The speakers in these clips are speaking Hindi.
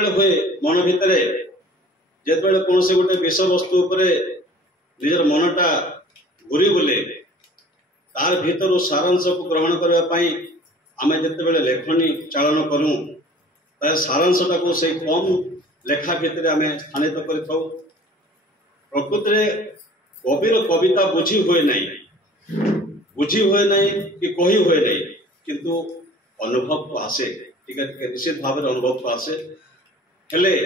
बेले हुए मन भितर जिते कौन से गोटे विषय वस्तु निजर मनटा घूरी बुले तार भीतर सारांश को ग्रहण करने आम जिते लेखनी चालन करूँ सारांशटा को से कम लेखा भितर आम स्थानित कर प्रकृति कविर कविता बुझी हुए नहीं कि कही हुए नहीं किंतु अनुभव को आसे टिके निश्चित भाव अनुभव को आसे हेले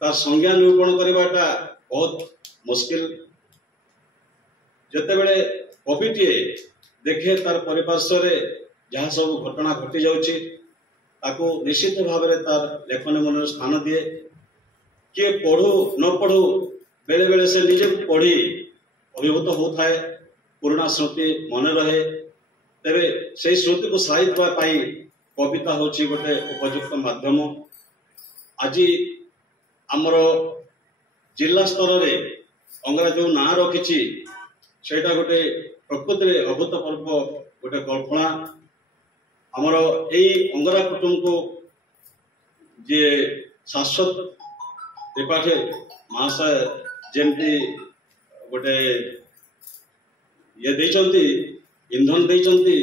तार संज्ञा निरूपण करवाटा बहुत मुश्किल जिते बड़े कविटे देखे तार परिपार्श्व जहाँ सब घटना घटी जाउची ताको निश्चित भाव में तार लेखन मन स्थान दिए किए पढ़ू न पढ़ू बेले बेले से निजे पढ़ी अभिभूत होता है पुराना स्मृति मन रहे तेरे से स्मृति को साई देवाई कविता हूँ गोटे उपयुक्त माध्यम आज आमर जिला स्तर रे अंगरा जो ना रखी सेटा गोटे प्रकृति अभूतपूर्व गोटे कल्पना आमर यही अंगरा कुटुंब को जे शाश्वत त्रिपाठी महाशय जमती गोटे ये देचंती इंधन देचंती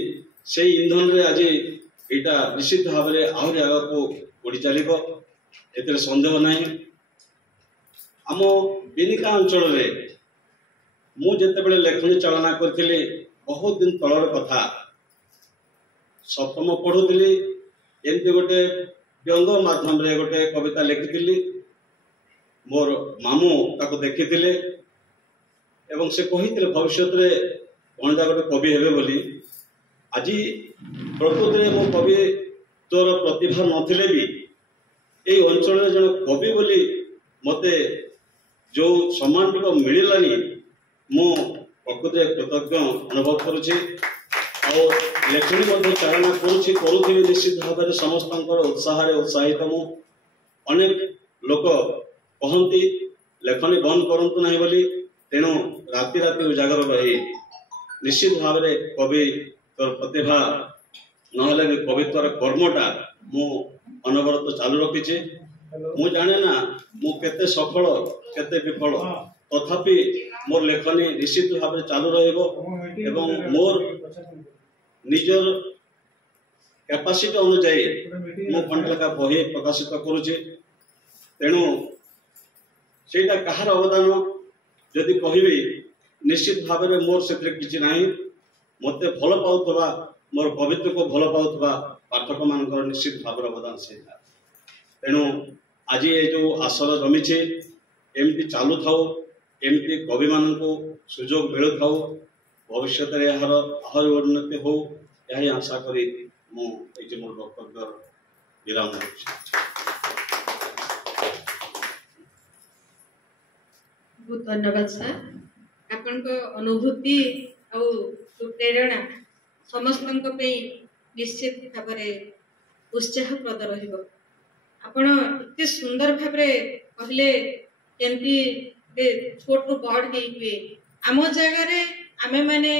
से इंधन रे आज एटा निश्चित भाव में आहरी आग को बढ़ी चलो एते संदेह नहीं आम बिनिका अंचल रे मु जेतेबेले लेखनी चालना करथिली बहुत दिन तलर कथा सप्तम पढ़ुली एमती गोटे व्यंग माध्यम रे गोटे कविता लिखिली मोर मामू ताको देखिथिले एवं से कही भविष्य में भणजा गोटे कवि हेबे बोली आज प्रकृति मो कवि तोर प्रतिभा नथिले भी ए अंचल जन कवि बोली मते जो सम्मान टिक मिलानी मु प्रकृति कृतज्ञ अनुभव करुछि और लेखनी चालना करुथि निश्चित भाव में समस्त उत्साह उत्साहित मु अनेक लोक कहती लेखनी बंद करंतु नहीं बोली तेणु राति राति उजागर रही निश्चित भाव में कवि तोर प्रतिभा नहले भी कवित्वर कर्मटा मु अनवरत चालू रखी मु जाने ना मु केते सफल केते विफल तथापि मोर लेखनी निश्चित भाव में चालू रहिबो एवं मोर निजर कैपेसिटी अनुसार मु खंडलेखा बही प्रकाशित करुचे तेणु सेटा कहार अवदान जदि कहबी निश्चित भाव में मोर से किसी ना मत भल पाउथबा मोर कवित्व को भल पाउथबा पाठक मान निश्चित भाव अवदान से तेणु आज ये जो आसर जमीचे एमती चालू थाउ एमती कवि मान सुजोग मिलू थाउ भविष्य में यार आहरी उन्नति हो यही आशा करी मुझे मोर वक्तव्य विराम बहुत धन्यवाद सर आपण अनुभूति और प्रेरणा समस्त निश्चित भाव उत्साहप्रद आपण इतने सुंदर भाव कहले केमती छोट रू बड़ हुए आम जगार आमे माने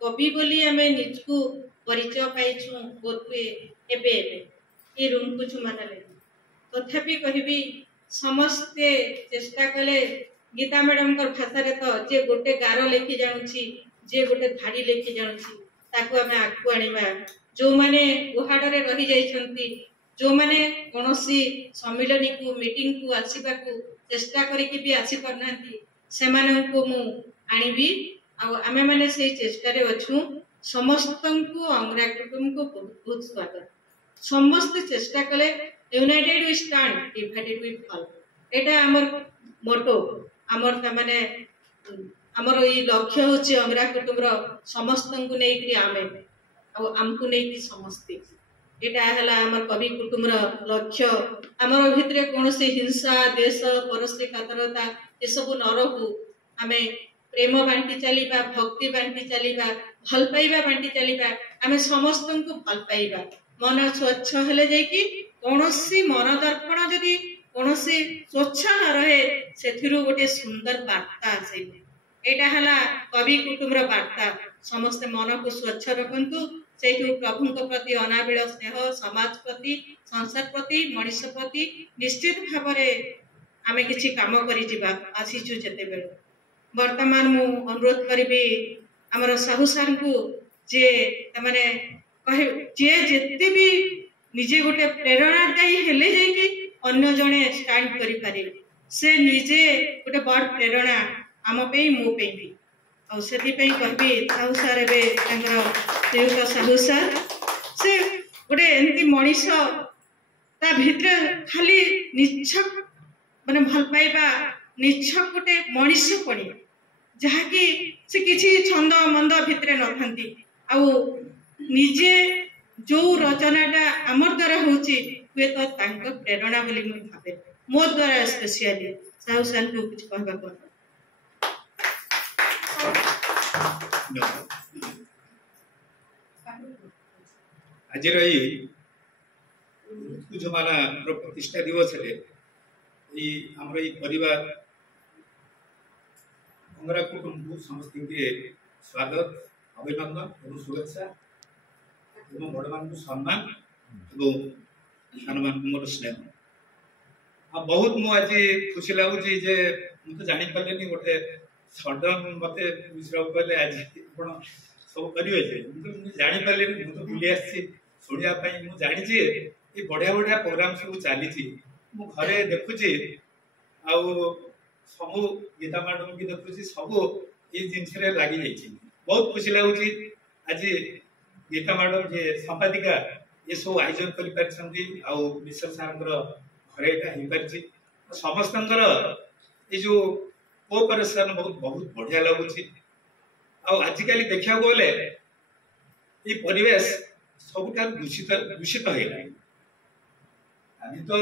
कवि बोली आमे निजको परिचय पाइछु बोधुए एबे ए रूम को छुमानले तथापि कहबी समस्ते चेष्टा कले गीता मैडम कर भाषा रे तो जे गोटे गारो लेखि जानुछि जे गोटे धाड़ी लेखि जानुछि ताको आमे आगु आनिबा जो माने गुहाड रे रहि जाइछंती जो माने कोनोसी सम्मेलन को मीटिंग को आसीबा को चेष्टा करिकि भी आसी परनांती सेमानन को मु आनिबी आमे माने से चेष्टा रे अछु समस्त को अंगरा कुटुंब को बहुत स्वागत समस्त चेष्टा कले united we stand divided we fall एटा हमर मोटो हमर त माने हमर ई लक्ष्य होची अंगरा कुटुंब रो समस्त को नै कि आमे आ हमको नै कि समस्त एटा हला हमर कवि कुटुंब रो लक्ष्य हमर भितरे कोनोसी हिंसा देश परस्ते कातरता ए सब न रहू आमे प्रेम बांटी चलीबा भक्ति बांटी चलीबा भल पाइबा बांटी चलीबा आमे समस्त को भल पाइबा मन स्वच्छ हेले जाइकी कोनोसी मन दर्पण जदी कोनोसी स्वच्छ न रहे सेथिरु गोटे सुंदर वार्ता आसे एटा हला कवि कुटुंब रो वार्ता समस्त मन को स्वच्छ रखंतु सेठु प्रभु को प्रति अनाबिल स्नेह समाज प्रति संसार प्रति मनुष्य प्रति निश्चित भाव आमे किछि काम करि जिबा आसीचु जते बेल वर्तमान मु अनुरोध करिबी हमर साहू सर को जे तमाने कहे जे जते भी निजे गोटे प्रेरणादायी हेले जाइकी अन्य जने स्टैंड करि पारे से निजे गोटे बड़ प्रेरणा आम पे मो पे भी आ सेति पे कहबी साहू सर एबे तांकर श्रीयुक्त साहू सर से गोटे एमती मनीष ता भितर खाली निच्छक माने भल पाइबा निच्छक गोटे मनीष पड़ी जहाँकि से किसी छंद मंद भितर न थांती आउ निजे जो रचनाटा आमर द्वारा होची हुए तो तांक प्रेरणा बोली मुझे भावे मो द्वारा स्पेशली साहू सर को कुछ कहबा को आज रही जमाना प्रतिष्ठा दिवस आमर ये परिवार अंगरा कुटुंब समस्त के स्वागत अभिनंदन और शुभेच्छा और बड़ मान सम्मान और सान मान मोर स्नेह बहुत मुझे खुशी लगुच जे मुझे जानी पारे गोटे सडन मत विश्राम कहले आज सब करेंगे जानी पारे मुझे भूली आसी शुणापी मुझे जानी ये बढ़िया बढ़िया प्रोग्राम सब चली घरे देखुची सब गीता मैडम की देखुची सब ये जिनस लगी जाइए बहुत खुशी लगुच आज गीता मैडम जे संपादिका ये सब आयोजन कर विश्व सार घरे यहाँ हो पारी समस्त ये जो कोऑपरेशन बहुत बहुत बढ़िया लगुच आजिकल देखा गले ये परिवेश सबुठ दूषित दूषित हो गला आम तो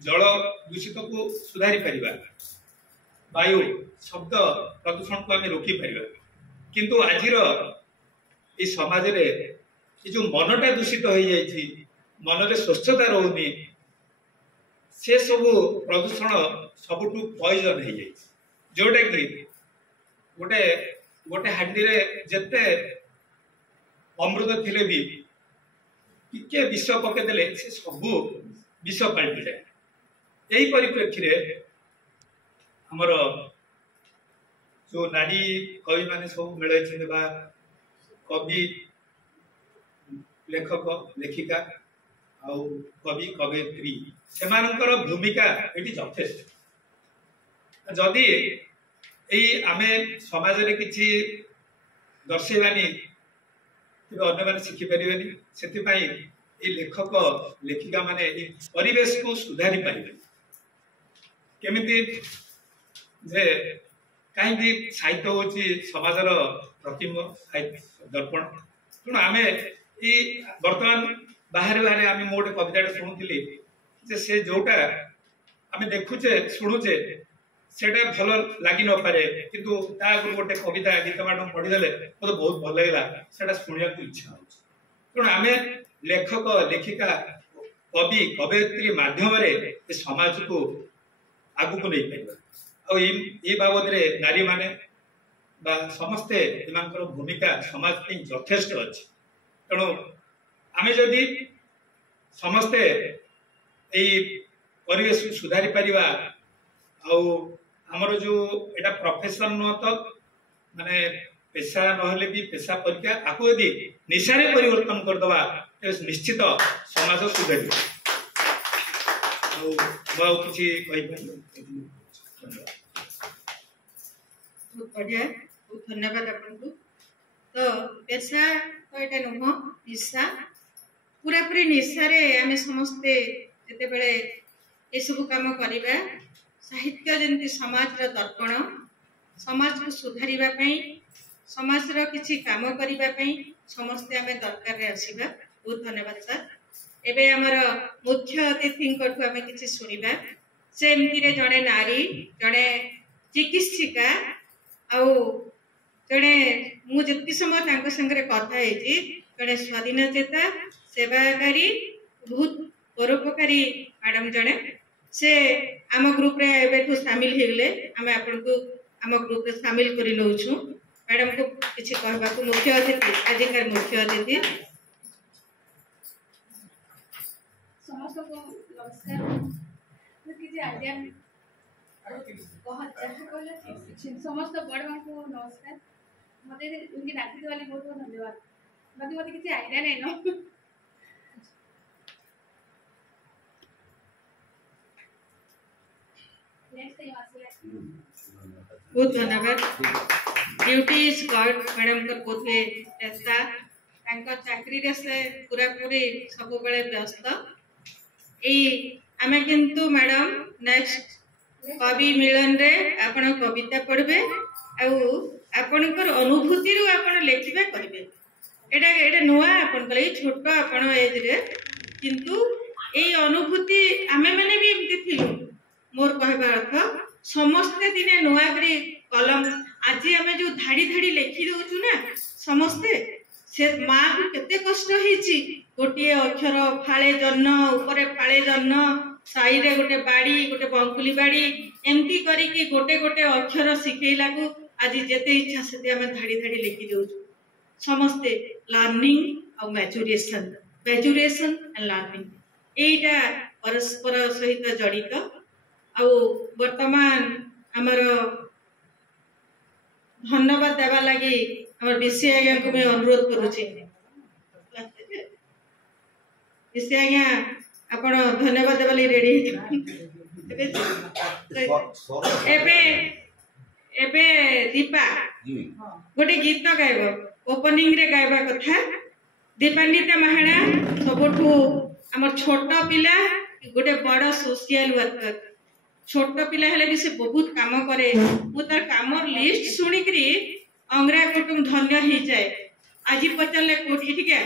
जल दूषित को सुधारी पारिबा वायु शब्द प्रदूषण को आम रोकी पारिबा किंतु आजिर ये समाज रे ये जो मनटा दूषित हो जाइए मन रे स्वच्छता रोनी से सब प्रदूषण सबुठ पॉइजन हो जाए जोटा कि गोटे गोटे हांडी रे जेते अमृत थिले भी टिके विष पकईदे से सब विष पलटि जाए यही परिप्रेक्षी आमर जो नारी कवि माने सब मिले कवि लेखक लेखिका आउ कवि कवयित्री से भूमिका ये यथेष्ट जदि आमे समाज रे किछि दर्शेबानी अन्य मैंने शिखिपारे से लेखक लेखिका माने परिवेश को सुधारी पारे केमिति जे कहीं साहित्य हूँ समाजर प्रतिम दर्पण तेणु आम बर्तमान बाहर बाहर आम गोटे कविता शुणुली से जोटा आम देखुचे शुणुचे सेटा भल लगी न पारे किंतु गोटे कविता गीत मैडम पढ़ीदे मतलब बहुत भल लगा से शुणा इच्छा हो तेणु आम लेखक लेखिका कवि कवयित्री माध्यम समाज को आगु को नहीं पार ये बाबद नारी माने समस्ते भूमिका समाज यथेष्ट अच्छी तेणु आम जदि समस्ते परिवेश सुधारी पारिबा आमर जो एटा प्रोफेशन नुह तो माने पेशा नहले भी पेशा परीक्षा आपको यदि निशारे परिवर्तन करदबा निश्चित समाज सुधार किसी बहुत बढ़िया बहुत धन्यवाद आपको तो पेशा तो ये नुह निशा पूरा पूरी निशारे आम समस्ते जिते बड़े ये सब काम करवा साहित्य जमी समाज दर्पण समाज को सुधारिबा पई समाज रो किछि काम करिबा पई समस्ते आमे दरकार रे आसीबा बहुत धन्यवाद सर एबे हमर मुख्य अतिथि कठु आमे किछि सुनिबा से एमती रे जणे नारी जणे चिकित्सिका आउ जणे मु जति समय तांको संगे कथा हेछि जणे स्वाधीन चेता सेवाकारी बहुत परोपकारी मैडम जणे से आम ग्रुप रे एबेठु शामिल हेले आमे आपन को आम ग्रुप रे शामिल करि नउछु मैडम को किछि कहबा को मुख्य अतिथि आजिकार मुख्य अतिथि समस्त नमस्कार मुझे आइडिया समस्त बड़ मान को नमस्कार मत इनके डाकी वाली बहुत बहुत धन्यवाद बाकी मत किसी आइडिया नहीं ना बहुत धन्यवाद ड्यूटी इज गॉड मैडम को बोधे ऐसा चाकरी रे से पूरा पूरी सब बड़े व्यस्त ए आमे किंतु मैडम नेक्स्ट कवि मिलन रे आपण कविता पढ़बे आपणकर अनुभूति रु आपण लेखिबे करिवे एटा एटा नुआ आपण कले छोट आपण एज रे किंतु ए अनुभूति आमे माने भी एमती थिलु मोर कहबा अर्थ समस्ते दिने नुआ करी कलम आज आमे जो धाड़ी धाड़ी लेखि दउछु ना समस्ते से माँ को केते कष्ट होईची गोटे अक्षर फाळे जन्न ऊपर फाळे जन्न साई रे गोटे बाड़ी गोटे बंकुली बाड़ी एमती करी कि गोटे गोटे अक्षर सिखेला को आज जेते इच्छा से आमे धाड़ी धाड़ी लेखि दउछु समस्ते लर्निंग और मैच्योरेशन एंड लर्निंग एटा परस्पर सहित जड़ित आ वर्तमान आमर धन्यवाद देवा लगी हमर विषय आज्ञा को मैं अनुरोध करुचे विषय आज्ञा आपण धन्यवाद देवा लगी रेडी एबे एबे दीपा गोटे गीत गायब ओपनिंग रे गायबा कथा दीपान्विता महाना सबठू हमर छोटा पिला गोटे बड़ सोशल वर्कर छोट पिला हेले भी से बहुत काम करे मु तार कामर लिस्ट सुनी करी अंग्रा कुटुम धन्य ही जाए आज पचारे कोठी ठीक है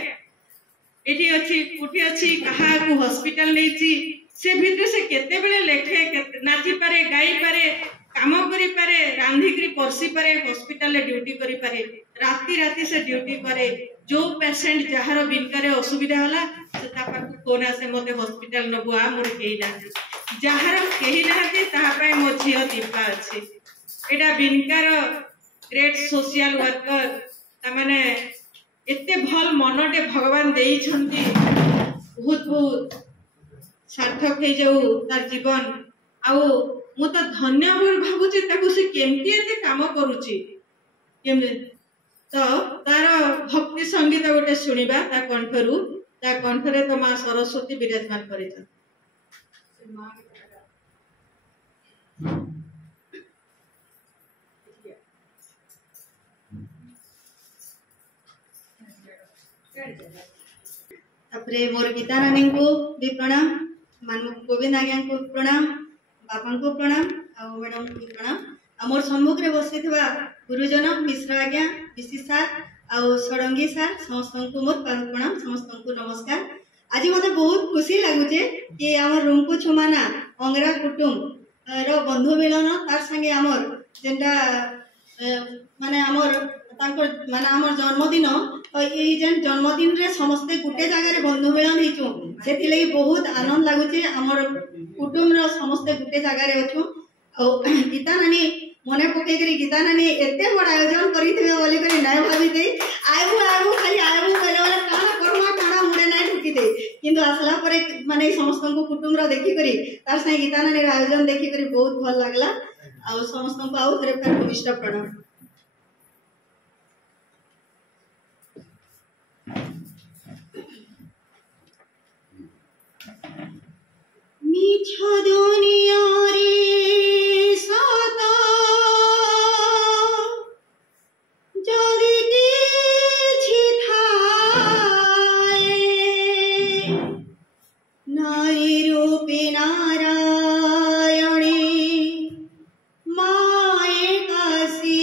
एठी अछि कोठी अछि कहा को हॉस्पिटल लेछि से भितर से केते बेले लेखे नाची पारे गाई पारे काम करी पारे रांधी करी परसी पारे हॉस्पिटल ले ड्यूटी करी पारे राती राती से ड्यूटी करे जो पेशेंट जहार बिनकारे असुविधा होला से ता पाक कोना से मते हॉस्पिटल न बुआ मोर केही ना जहार केही ना ता पाए मो झियो दीपा अछि एटा बिनकार ग्रेट सोशल वर्कर ता माने एते भल मनटे भगवान देई छंती बहुत बहुत सार्थक हे जाऊ तार जीवन आउ मु तो धन्य भावुची ताकू से केमती एते काम करूची केमते तो तार भक्ति संगीत गोटे सुनिबा ता कंठरू ता कंठरे तो मां सरस्वती विराजमान करिछन तापरे मोर गीता रानी को भी प्रणाम मानव गोविंद आज्ञा को प्रणाम बापा को प्रणाम आ मैडम को प्रणाम आ मोर सम्मुख रे बसी थिबा गुरुजन मिश्र आज्ञा विशि सार आ षडंगी सार समस्त को मोर प्रणाम समस्त को नमस्कार आज मते बहुत खुशी लागुचे कि हमर रुंकु छुमाना अंगरा कुटुंब रो बंधु मिलन तार संगे हमर जेंटा माने हमर तांकर माने हमर जन्मदिन ये जेन जन्मदिन रे समस्ते गुटे जगह रे बंधु मिलन हिचु सेति लई बहुत आनंद लागुचे हमर कुटुंब रो समस्ते गुटे जगह रे अछु औ गीता नानी मने पके करी गीता नानी एते बड़ आयोजन करिथिबे बोली करी नाय भाबी दे आयु आयु खाली आयु कहले वाला काना करमा काना मुडे नाय ठुकी दे किंतु आसला परे माने समस्त को कुटुंब रो देखि करी तार सही गीता नानी रो आयोजन देखि करी बहुत भल लागला आ समस्त को आउ थरे फेर मिष्ट प्रणाम मिछ दुनिया रे सता जदि किछि थाए नारी रूपे नारायणे माए कासी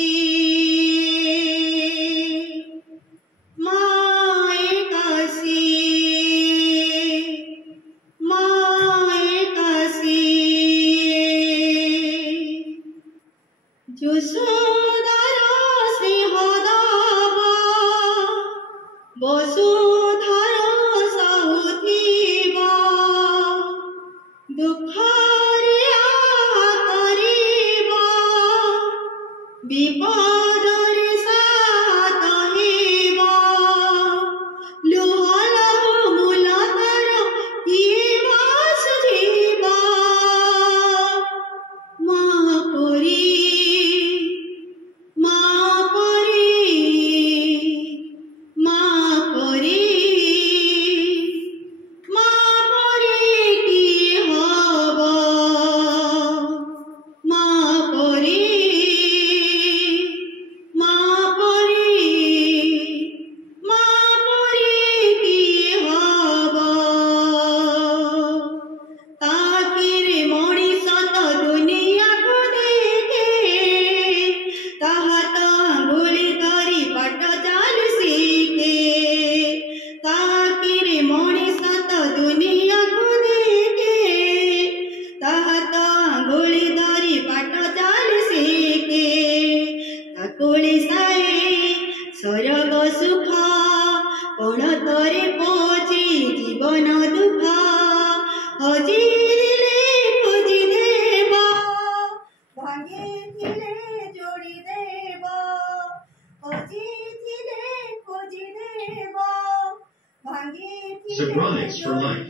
Surprise for life.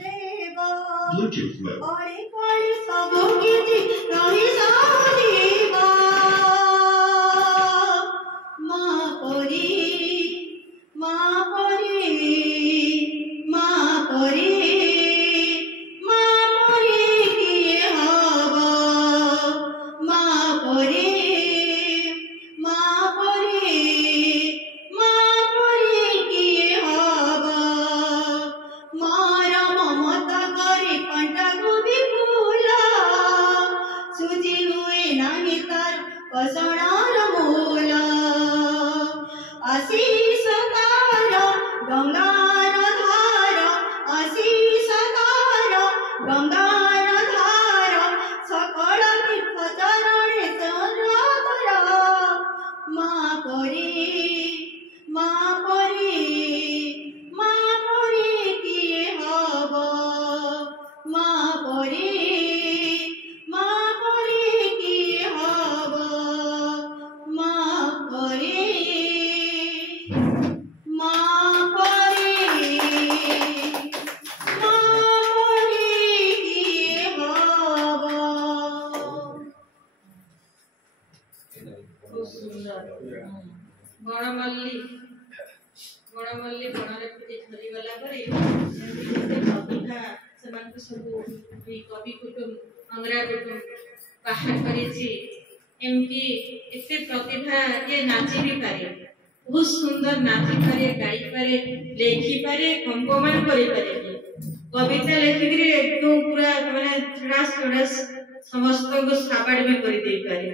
Bluetooth mode. गणमल्ली गणमल्ली गणरे फुटी झरीगला परे प्रतिभा सेमानक सब कवि कुटुंब अंग्रा कुटुंब बाहर करिछि एमती एते प्रतिभा ये नाची भी पारे बहुत सुंदर नाची पारे गाई पारे लेखी पारे कंपोमान करि पारे कविता लेखिकरी एकदम पूरा माने छड़ास छड़ास समस्त को साबाड़ में कर दे पारे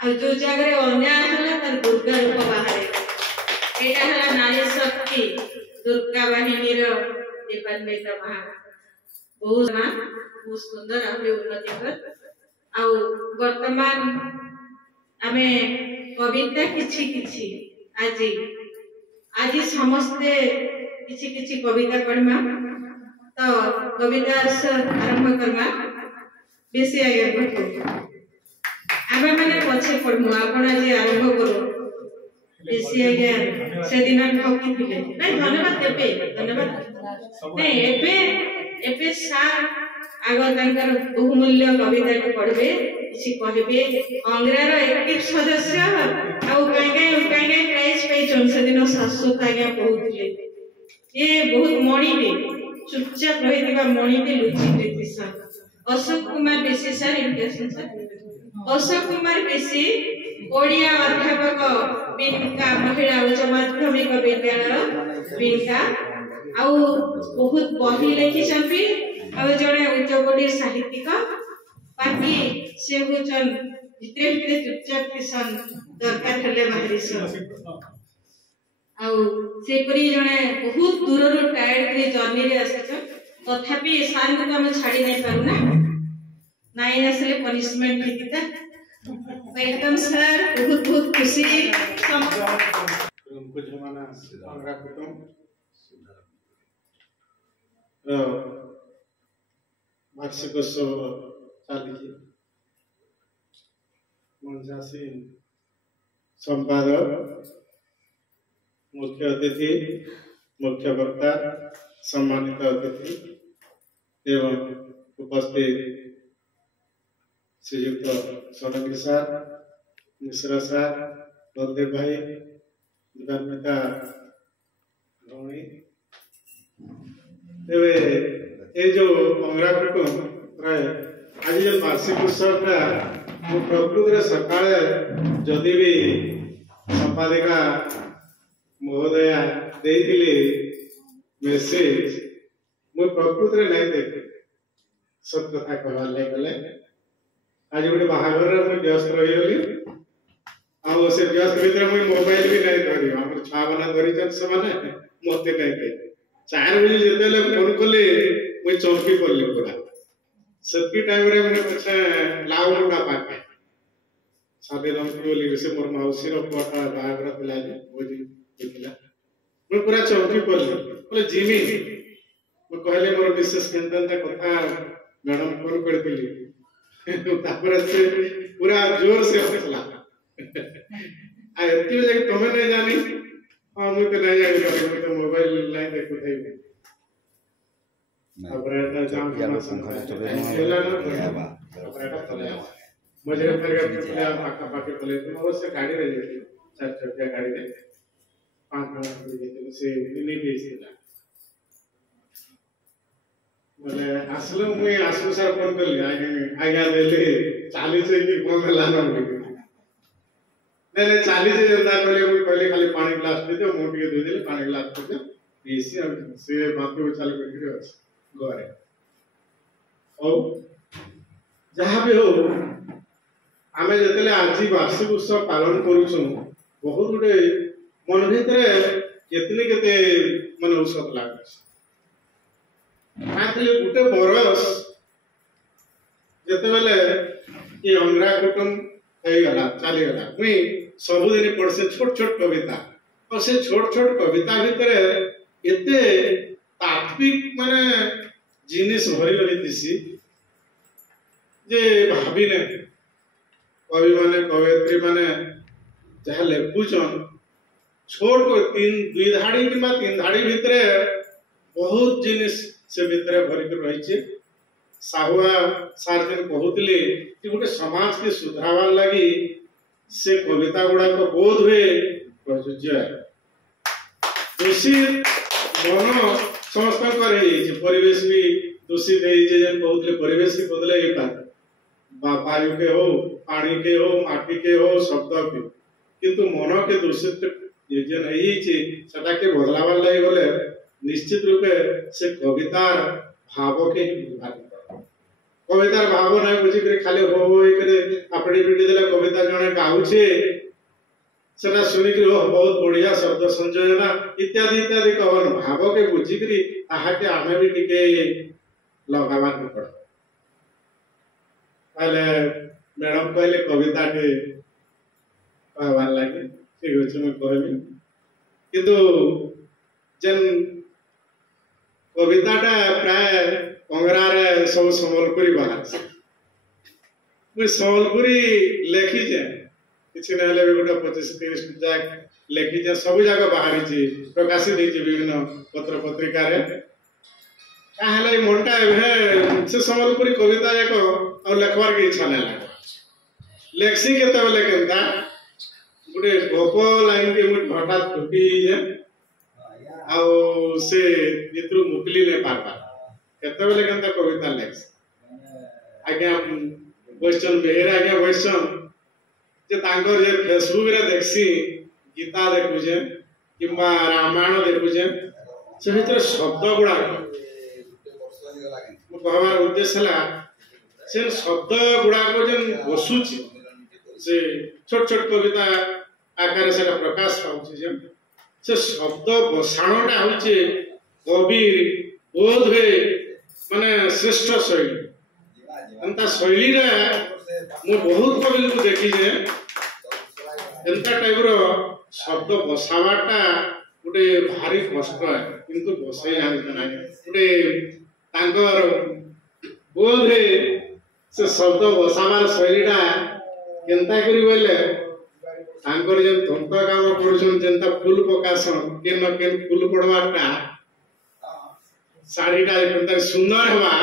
आ जो जगह अन्याय हला तर दुर्गा रूप बाहर एटा हला नारी शक्ति दुर्गा वाहिनी रो दीपान्विता महा बहुत सुंदर आहुरी उन्नति कर आ वर्तमान आमे कविता किछि किछि आज समस्ते किछि किछि कविता पढ़मा तो कविता आरंभ करमा बेसी आगे बढ़ो आमे माने पछे पढ़मु आपण आज आरंभ करो बेसी आगे से दिन ठकी थिले नहीं धन्यवाद देबे धन्यवाद नहीं एबे सार आगो तांकर बहुमूल्य कविता को पढ़बे किछि कहबे अंग्रेर एक्टिव सदस्य आउ कांगे प्राइज पे से दिन शाश्वत आज्ञा कहउथिले ये बहुत मणिबे चुपचाप रही दिबा मणिबे लुचि देतिसा अशोक कुमार बेसी sir invitation sir Ashok Kumar बेसी ओडिया अध्यापक बिनका महिला उच्च माध्यमिक विद्यालय बिनका आउ बहुत बही लिखि छथि आ जणे उच्च कोटि साहित्यिक बाकी से हुचन भितरे भितरे चुपचाप किसान दरकार हेले बाहरिस आउ से परी जणे बहुत दूर रो टायर्ड के जर्नी रे आसछ तथापि सान को हम छाडी नै पारु ना नाइ आसले पनिशमेंट हितिता वेलकम सर बहुत बहुत खुशी उनको जमाना अंग्रा कुटुंब वार्षिकोत्सव चालिए मंजासी संपादक मुख्य अतिथि मुख्य वक्ता सम्मानित अतिथि एवं उपस्थित श्रीयुक्त सोनगिरी सार मिश्रा सार बलदेव भाई दीपान्विता भौणी तेरे ये जो अंग्रा कुटुंब प्राय आज जो वार्षिक उत्सव प्रकृति सका जदि भी संपादिका महोदया देइथिले मेसेज मु प्रकृति नहीं देखे सत कथा कहवार लगे गले आज गोटे बाहागर व्यस्त रही गली आ से व्यस्त भितर मुझे मोबाइल भी नहीं धरी आम छुआ मैंने धरी से मत नहीं 4 बजे जिते फोन कले मुझे चौकी पड़ली पूरा सबकी टाइम रे मैंने पछे लाउ मुंडा पाके सादे रंग बोली से मोर मौसी रो कोटा बागर पिला जे बोली देखला मैं पूरा चौकी पड़ली बोले जिमी मैं कहले मोर विशेष केंतन कथा मैडम फोन करथिली तापर से पूरा जोर से हंसला आ एति लगे तमे नहीं जानी हां मुझे तो नहीं जानी तो मोबाइल नहीं देखु थई ତାପରେ ଏଟା ଜାମ ମଝିରେ ଫେରିକି ପାଖାପାଖି ପଳେଇଥିଲି ଅବଶ୍ୟ ଗାଡ଼ିରେ ଯାଇଥିଲି 4 ଚକିଆ ଗାଡ଼ିରେ 5 ଜଣ ଯାଇଥିଲୁ ସେ ମିନି ଥିଲା ବୋଲେ ଆସିଲେ ମୁଇଁ ଆସୁ ସାର୍ ଫୋନ କଲି ଆଜ୍ଞା ଦେଲି ଚାଲିছে କି କଣ ହେଲା ନା ନାଇଁ ଚାଲିছে ଯେନ୍ତା କହିଲେ ମୁଇଁ କହିଲି ଖାଲି ପାଣି ଗ୍ଲାସ ଦେଇଦିଅ ମୁଁ ଟିକେ ଦେଇଦେଲି ପାଣି ଗ୍ଲାସ ଦେଇଦିଅ ପିଇସି ଆଉ ସେ ବାନ୍ତି ଚାଲି କରିକି ଅଛି ଘରେ ହଉ ଯାହା ବି ହଉ ଆମେ ଯେତେବେଳେ ଆଜି ବାର୍ଷିକ ଉତ୍ସବ ପାଳନ କରୁଛୁ ବହୁତ ଗୋଟେ ମନ ଭିତରେ କେତେ ମାନେ ଔଷଧ ଲାଗୁଛି ଗୋଟେ ବରଷ ଯେତେବେଳେ ଏ ଅଙ୍ଗରା କୁଟୁମ୍ବ ହେଇଗଲା ଚାଲିଗଲା ମୁଇଁ ସବୁଦିନ ପଢୁଛି ଛୋଟ ଛୋଟ କବିତା ଆଉ ସେ ଛୋଟ କବିତା ଭିତରେ ଏତେ ତାତ୍ବିକ ମାନେ ଜିନିଷ ଭରି ରହିଛି ଯେ ଭାବିନେ कवि माने कवयित्री माने जहाँ लेखुचन छोट को 2 धाड़ी कि 3 धाड़ी भितरे बहुत जिनिस से भितरे भरिक रही साहुआ सार दिन कहते कि गोटे समाज के सुधारवार लगी से कविता गुड़ा को बोध हुए प्रयोज्य दूषित मन समस्त परिवेश भी दूषित कहते परिवेश भी बदले वायु के हो पानी के हो माटी के हो शब्द के किंतु मन के दूषित सेटा के बदलावार लगे बोले निश्चित रूपे से कवितार भाव के कवितार भाव ना बुझी खाली हो आपड़ी पिटी देले कविता जने गाउछे सेटा सुनी कि बहुत बढ़िया शब्द संयोजन इत्यादि इत्यादि कहन भाव के बुझी करी आहा के आमे भी टिके लगावा पड़ पहले मैडम कहले कविता के कहबार लगे ठीक अच्छे मुझे कहबी किंतु जेन कविताटा प्राय अंगरारे सब संबलपुरी बाहर मुझे संबलपुरी लेखीचे किसी ना भी गोटे 25-30 जाक लेखीचे सब जगह बाहरी प्रकाशित होती विभिन्न पत्र पत्रिका मनटा से संबलपुरी कविता जाक और लेखबार के इच्छा नहीं लगे लेखसी केते बेले केनता गोटे गप लाइन के मुझे हठात टूटी आ से भितर मुकली नहीं पारबा केते बेले केनता कविता लेख आज्ञा क्वेश्चन बेहेरा आज्ञा क्वेश्चन जे तांकर जे फेसबुक रे देखसी गीता देखुजे किंबा रामायण देखुजे से भितर शब्द गुड़ा कहबार उद्देश्य है से शब्द गुड़ा को जन बसुची से छोट कविता आकार से प्रकाश पाउची से शब्द बसाणटा होचे कविर बोध हुए माने श्रेष्ठ शैली अंता शैली रे मु बहुत कवि को देखी जे एंता टाइप रो शब्द बसावाटा गोटे भारी कष्ट है किंतु बसई जानते ना गोटे तांकर बोध है से शब्द बसावार शैलीटा केनता करी बोले तांकर जे तंत्र काम करूछन जेंता फूल पकासन केन केन फूल पड़वाटा साड़ीटा केनता सुंदर हवा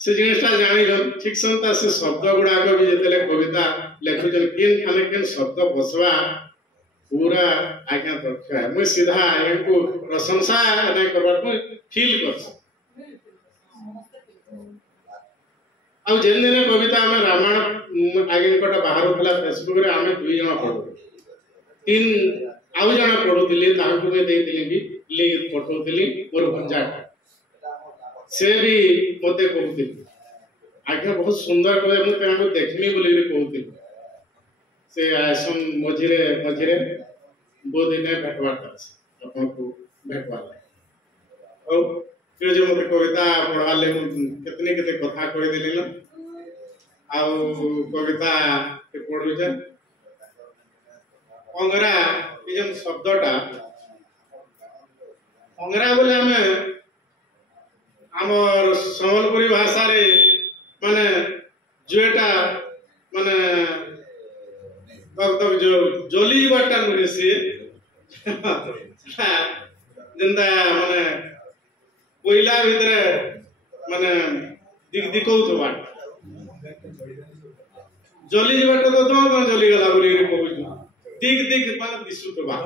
से जिनिसटा जानिल ठीक संता से शब्द गुड़ा को भी जेतेले कविता लेखुछन केन खाने केन शब्द बसवा पूरा आज्ञा दक्ष है मुझे सीधा इनको प्रशंसा नहीं करबार को फील करछ आ जेन दिन कविता आम रामायण आगे कटा बाहर थला फेसबुक रे आमे 2 जण पढो 3 आउ जण पढुतिले तांकु में देइतिले भी लिंक पठौतिली मोर भंजा से भी मते कहउतिले आज्ञा बहुत सुंदर कहे मु तांकु देखमी बोली रे कहउतिले से आसन मझिरे बोधिने भेटवार अपन को भेटवार और फिर जो मते कविता पढ़वा ले कितने केते कथा कहि देली न आ कविता के पढु जे अंगरा ए जन शब्दटा अंगरा बोले हमें हमर संबलपुरी भाषा रे माने जोटा माने तक जो जोली बाटा मुरे से जिंदा माने कोयला भीतर माने दिक दिकौथबा जली जीवाटा तो तो जली गला बोली रे कहू दिक दिक माने दिसुतबा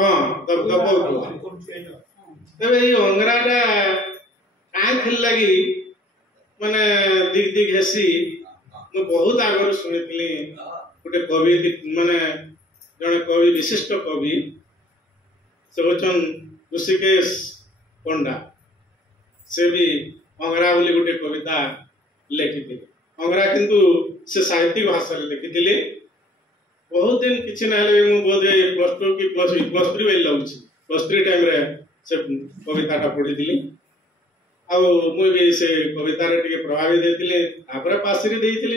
हां दब दबौथबा तबे ई अंगराटा काय थिल लगी माने दिक दिक हेसी मैं बहुत आगर सुनितली गोटे कवि माने जने कवि विशिष्ट कवि से होचन ऋषिकेश पंडा से भी अंगरा बोली गोटे कविता लिखिथिले अंगरा किंतु से साहित्यिक भाषा रे लिखिथिले बहुत दिन किछि ना ले मु बोधे +2 की +3 वेल लाउछि +3 टाइम रे से कविताटा पढिथिली आ मु भी से कविता रे टिके प्रभावित देथिले आपरे पासिरी देथिले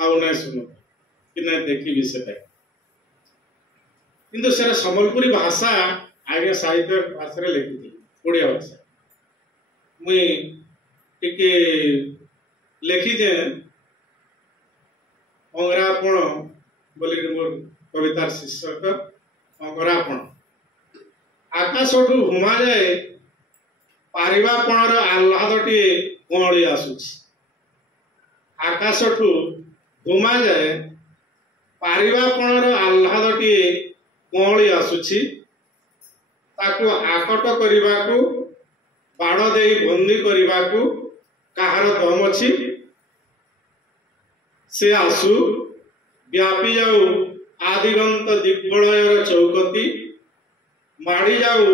आ नै सुनो कि नै देखि भी सेटा किंतु सेरा संबलपुरी भाषा आगे साहित्य भाषा रे लिखिथिले ओडिया भाषा मुई टिके लिखी जे अंगरापण बोली मोर कवितार शीर्षक अंगरापण आकाशठू हुमा जाए पारिबापणर आह्लादटी कौड़ी आसुछि आकाशठू हुमा जाए पारिबापणर आह्लादटी कौड़ी आसुछि ताकू आकट करिबाकू बाड़ देई बंदी करिबाकू काहार दम अछि से आसु व्यापी जाऊ आदिगंत दिग्बलयर चौकती माड़ी जाऊ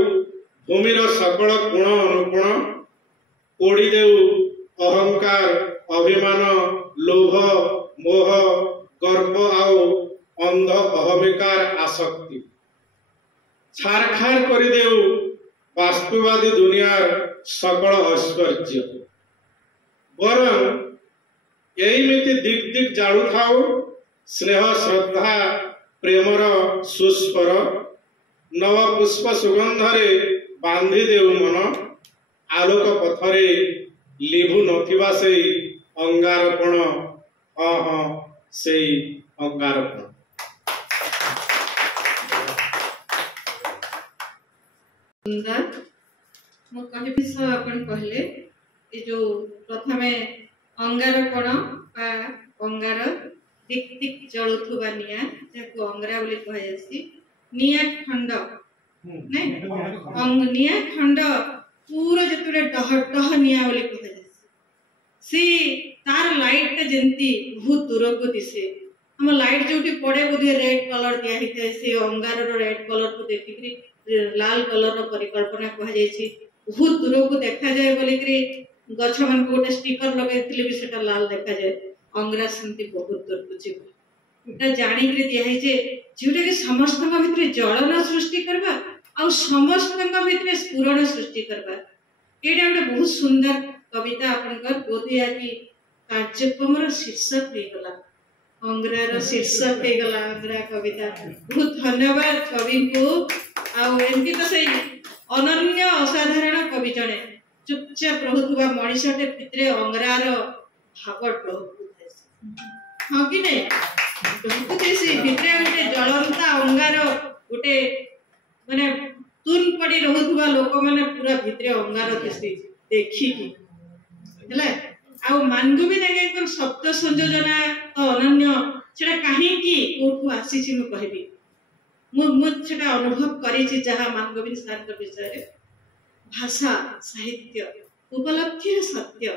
भूमिर सकल कोण अनुकोण कोड़ी देऊ अहंकार अभिमान लोभ मोह गर्व आउ अंध अहमिकार आसक्ति छारखार कर देऊ वास्तुवादी दुनियार सकल ऐश्वर्य वरं एमिति दिक दिक जाड़ू थाऊ स्नेह श्रद्धा प्रेमर सुस्वर नव पुष्प सुगंधरे बांधी देऊ मन आलोक पथरे लिभु नथिबा सेई अंगारपण हाँ हाँ सेई अंगारपण सुंदर मो कहि विषय अपन कहले ए जो प्रथमे अंगारपण बा अंगार दिक दिक जळुथुबा निया जाको अंगारा बोली कह जासी निया खंड नै निया खंड पूरा जतुरे डह डह निया बोली कह जासी सी तार लाइट जेंती बहुत दूर को दिसे हम लाइट जोटी पड़े बुधे रेड कलर दिया हिते से अंगार रो रेड कलर को देखि लाल कलर रो परिकल्पना कह जायछि बहुत दूर को देखा जाए बोली करी गछ मन को गोटे स्टिकर लगाइथिले भी सेटा लाल देखा जाए अंगरा सेंती बहुत दूर को जीव एटा जानि के दिया है जे जोटा के समस्त का भीतर जलन सृष्टि करबा आ समस्त का भीतर स्फुरण सृष्टि करबा एटा गोटे बहुत सुंदर कविता आपनकर बोधिया की कार्यक्रम रो शीर्षक दे गला अंगरा रो शीर्षक दे गला अंगरा कविता बहुत धन्यवाद कवि को आ एमती तो सही अनन्य असाधारण कवि जने चुपचाप रहुथुबा मଣିଷଟେ ଭିତରେ अंगरार भाव डहुथैसी हां कि नै डहुथैसी भिତରେ गोटे जलंता अंगार गोटे माने तुन पड़ी रहुथुबा लोक माने पूरा भिତରେ अंगार थैसी देखि कि हला आ मानगु भी देखे एकदम शब्द संयोजना तो अनन्य सेटा काहे कि कोठु आसी छि म कहबी मु सेटा अनुभव करी छि जहा मानगु सर के विषय रे भाषा साहित्य उपलब्धि सत्य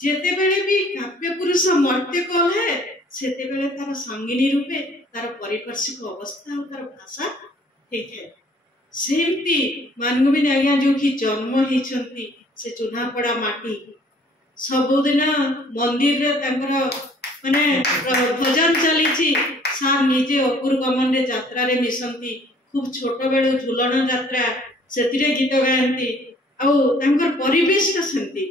जेते बेले भी काव्य पुरुष मर्त्य कल है सेते बेले तार संगिनी रूपे तार परिपार्श्विक अवस्था और तार भाषा हेथे सेमती मानगुबिन आज्ञा जो कि जन्म हेछंती से चुनापड़ा माटी सबुदिन मंदिर रे तांकर माने भजन चली छि सार निजे अपुर गमन रे यात्रा रे मिसंती खूब छोट बेलु झुलन यात्रा सेतिरे गीत गायंती आउ तांकर परिवेश का सेंती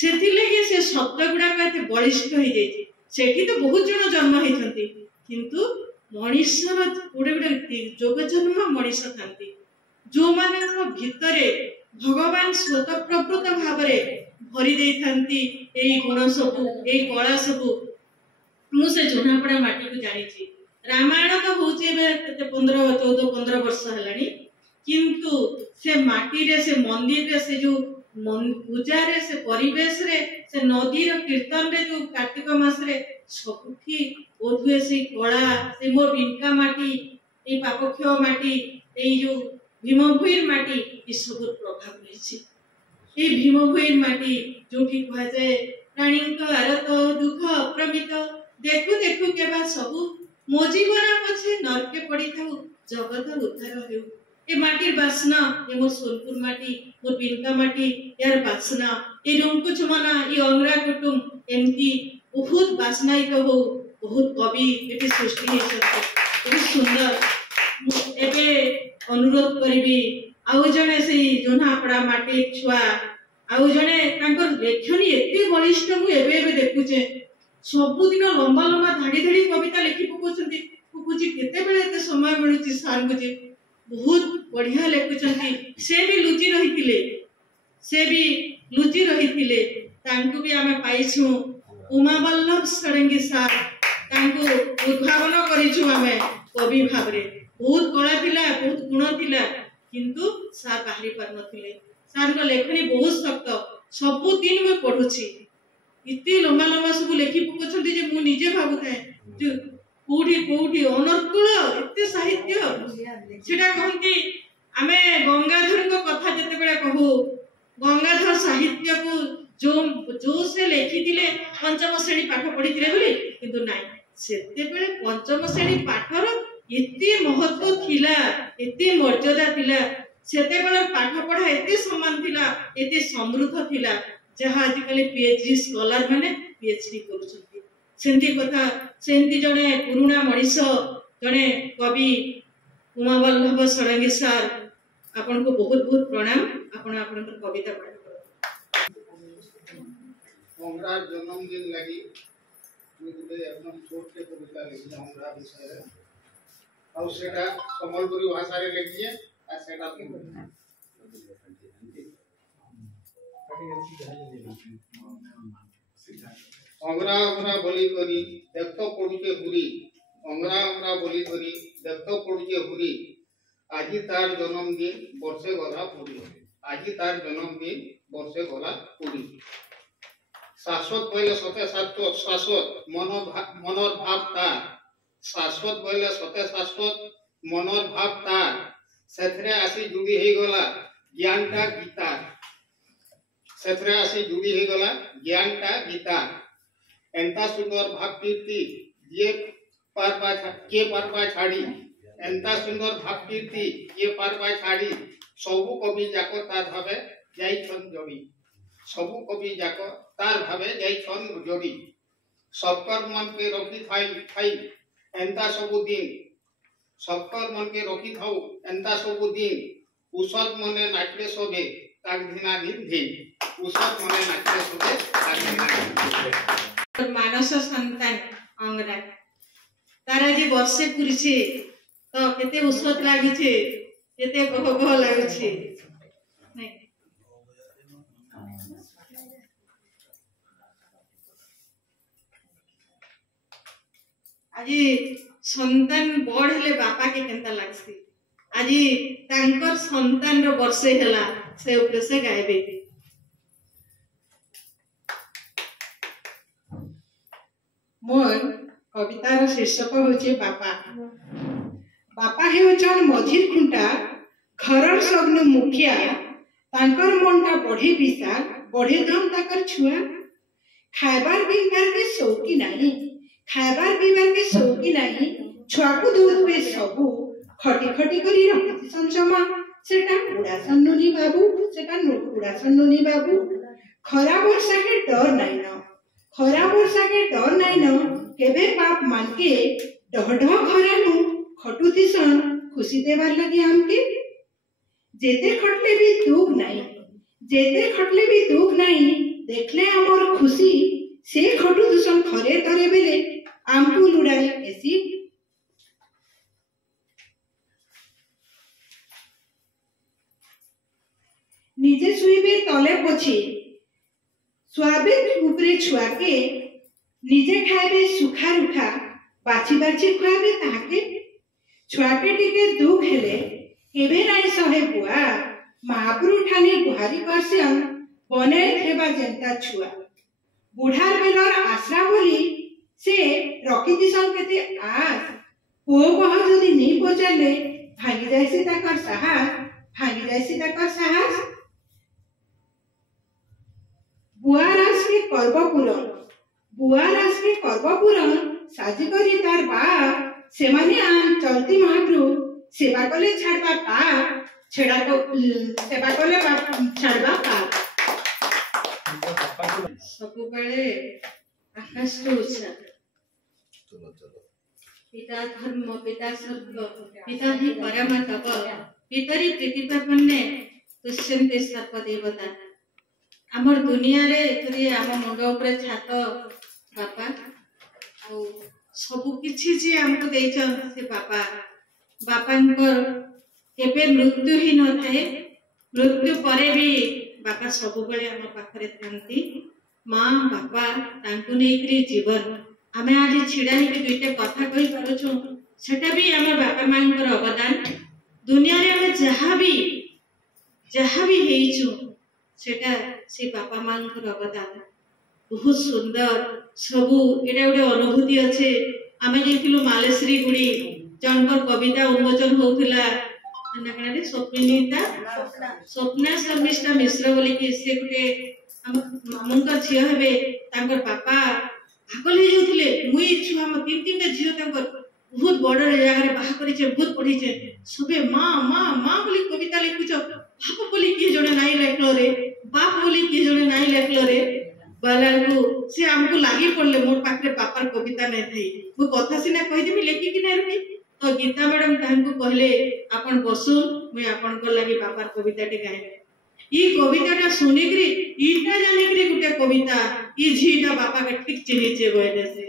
सेति लेके से शब्द गुडा काते बलिष्ठ हो जाई सेठी तो बहुत जण जन्म हेछंती किंतु मनुष्यर गुडे गुडे जोग जन्म मनुष्य थांती जो मानक भितरे भगवान स्वतः प्रकृत भावरे भरी देई थांती एई गुण सब एई कला सब मु से जुनापड़ा माटी को जानि छी रामायण तो होचे बे 15 14 15 वर्ष हलानी किंतु से माटी रे से मंदिर रे से जो पूजा रे से परिवेश रे से नदी रो कीर्तन रे जो कार्तिक मास रे सबुठी ओधुए से कला से मोर बिनका माटी ए पापक्ष माटी ए जो भीमभूईर माटी ई सब प्रभाव रही ए भीमभूईर माटी जोठी कह जाए प्राणी आरत दुख अप्रमित देखु देखु केबा सबु मो जीवन पछे नरके पड़ी थाउ जगत उद्धार हेउ ए माटीर बासना ए मोर सोनपुर माटी मोर बिनका माटी यार बासना ए रुंकुच मना ए अंगरा कुटुम एमती बहुत बासनायिक हो बहुत कवि एटी सृष्टि हे सब एटी सुंदर एबे अनुरोध करिबी आउ जने से जोनापड़ा माटी छुआ आउ जने तांकर लेखनी एते बलिष्ठ मु एबे एबे देखुचे सबुदिन लंबा लंबा धाड़ी धाड़ी कविता लिखि पकोचंती पुपुजी केते बेले एते समय मिलुची सार बुझे बहुत बढ़िया लिखुचंती से भी लुचि रहिथिले तांकु भी आमे पाइछु उमा वल्लभ षडंगी सार तांकु उद्भावन करिछु आमे कवि भाबरे बहुत कला थिला बहुत गुण थिला किंतु सार बाहरी पार नथिले सार को लेखनी बहुत सख्त सब दिन में पढुछि इति लंबा लंबा सब लेखि पकोचंती जे मु निजे भाबुथाय जे कोठी अनर्कुल एते साहित्य सेटा कहंती आमे गंगाधर को कथा जते बेले कहू गंगाधर साहित्य को जो से लेखि दिले पंचम श्रेणी पाठ पढी दिले बोली किंतु नाइ सेते बेले पंचम श्रेणी पाठर एते महत्व थिला एते मर्यादा थिला सेते बेले पाठ पढा एते सम्मान थिला एते समृद्ध थिला जहा आजिकली पीएचडी स्कॉलर माने पीएचडी करूछंती सेंती कथा सेंती जने पुरुणा मनीष जने कवि उमा वल्लभ षडंगी सार आपन को बहुत बहुत प्रणाम आपन आपन कविता पाठ करो अंगरा जन्मदिन लगी मुझे एकदम छोट के कविता लिखी अंगरा विषय रे और सेटा संबलपुरी भाषा रे लिखिए आ सेटा अंगरा अंगरा बोली करी देखतो पडुचे हुरी अंगरा अंगरा बोली करी देखतो पडुचे हुरी आजी तार जन्मदिन वर्षे गला पुरी आजी तार जन्मदिन वर्षे गला पुरी शाश्वत बोले सते शाश्वत मनोर भाव तार शाश्वत बोले सते शाश्वत मनोर भाव तार सेथरे आसी जुड़ी हे गला ज्ञानटा गीता सेथरे आसी जुड़ी हे गला ज्ञानटा गीता एंता सुंदर भाव कीर्ति ये पारपा छाड़ी एंता सुंदर भाव कीर्ति ये पारपा छाड़ी सबु कवि जाको तार भावे जाइछन जोड़ी सबु कवि जाको तार भावे जाइछन जोड़ी सबकर मन के रखी थाई एंता सबु दिन सबकर मन के रखी थाउ एंता सबु दिन उसत मने नाचले सोबे ताक धिना दिन धे उसत मने नाचले सोबे ताक धिना मानस संतान अंगरा तारा जे वर्षे पुरिछे तो केते उसत लागिछे केते गह लागिछे नै আজি संतान बड़ हेले बापा के केंता लागसी আজি तांकर संतान रो वर्षे हेला से ऊपर से गायबे मोर कवितार शीर्षक होचे बापा बापा हेउचन मझिर खुंटा घरर सबनु मुखिया तांकर मनटा बढ़े विशाल बढ़े धन ताकर छुआ खाइबार पीबार के शौकी नहीं खाइबार पीबार के शौकी नहीं छुआ को दूध पे सबु खटी खटी करी रखती संचमा सेटा उड़ा सन्नुनी बाबू सेटा उड़ा सन्नुनी बाबू खरा वर्षा के डर नहीं न खरा वर्षा के डर नहीं न केबे बाप मान के डह डह घरानु खटुती सन खुशी देवार लगे हमके जेते खटले भी दुख नहीं जेते खटले भी दुख नहीं देखले हमर खुशी से खटु दुसन खरे तरे बेले आमकु लुड़ाई एसी निजे सुइबे तले पछे स्वाबे ऊपरे छुआ के निजे खाइबे सुखा रुखा बाछी बाछी खुआबे ताके छुआटे टिके दुख हेले केबे नाई सहे बुआ महापुरु ठानी गुहारी करसियन बने हेबा जेंता छुआ बुढ़ार बेलर आश्रा बोली से रखी दिसन केते आस पुओ कह जदि नहीं पचारे भांगी जाइसी ताकर साहस बुआरास के कर्बपुरन साजी करी तार बाप सेमाने आन चलती महाप्रभु सेवा कले छाड़बा पाप सेवा कले छाड़बा पाप सबुबेले आकाश उच्चा पिता धर्म पिता सत्व पिता ही परम तप पितरी प्रीतिपापन्ने तुष्यन्ते सर्वदेवता आमर दुनिया रे तरी आम मुंड ऊपर छात बापा आ सबु किछि जे हमको देइछन से बापा बापांकर केबे मृत्यु ही न थाए मृत्यु परे भी बापा सब बेले आम पाखरे थांती माँ बापा तांको नेकरी जीवन आमे आज छिड़ा ही दुईटा कथा कहि पारुछु सेटा भी आम बापा मांकर अवदान दुनिया रे आमे जहाँ भी हेइछु सेटा से बापा मांकर अवदान बहुत सुंदर सबू एटा गोटे अनुभूति अच्छे आमे जेतिलु मालेश्री गुड़ी जनकर कविता उन्मोचन होउथिला नकनारे स्वप्ना शर्मिष्ठा मिश्र बोली कि से गोटे हम मामुंकर झियो हेबे तांकर बापा भागल हे जाउथिले मुई छुआ म तीन झियो तांकर बहुत बड़ जगह रे बाहा करिचे बहुत पढिचे सबे मां मां मां बोली कविता लिखुछ बाप बोली कि जणे नाई लेखलो रे बाप बोली कि जणे नाई लेखलो रे बालांकु से हमको लागी पड़ले मोर पाखरे बापार कविता नै थई मु कथा सिना कहि देबी लेखि कि नै रखी तो गीता मैडम तांको कहले आपण बसुन मुई आपण को लागि बापार कविताटे गाइबे ई कविताटा सुनिकरी इटा जानिकरी गुटे कविता ई झीटा बापा के ठीक चिनिचे गयले से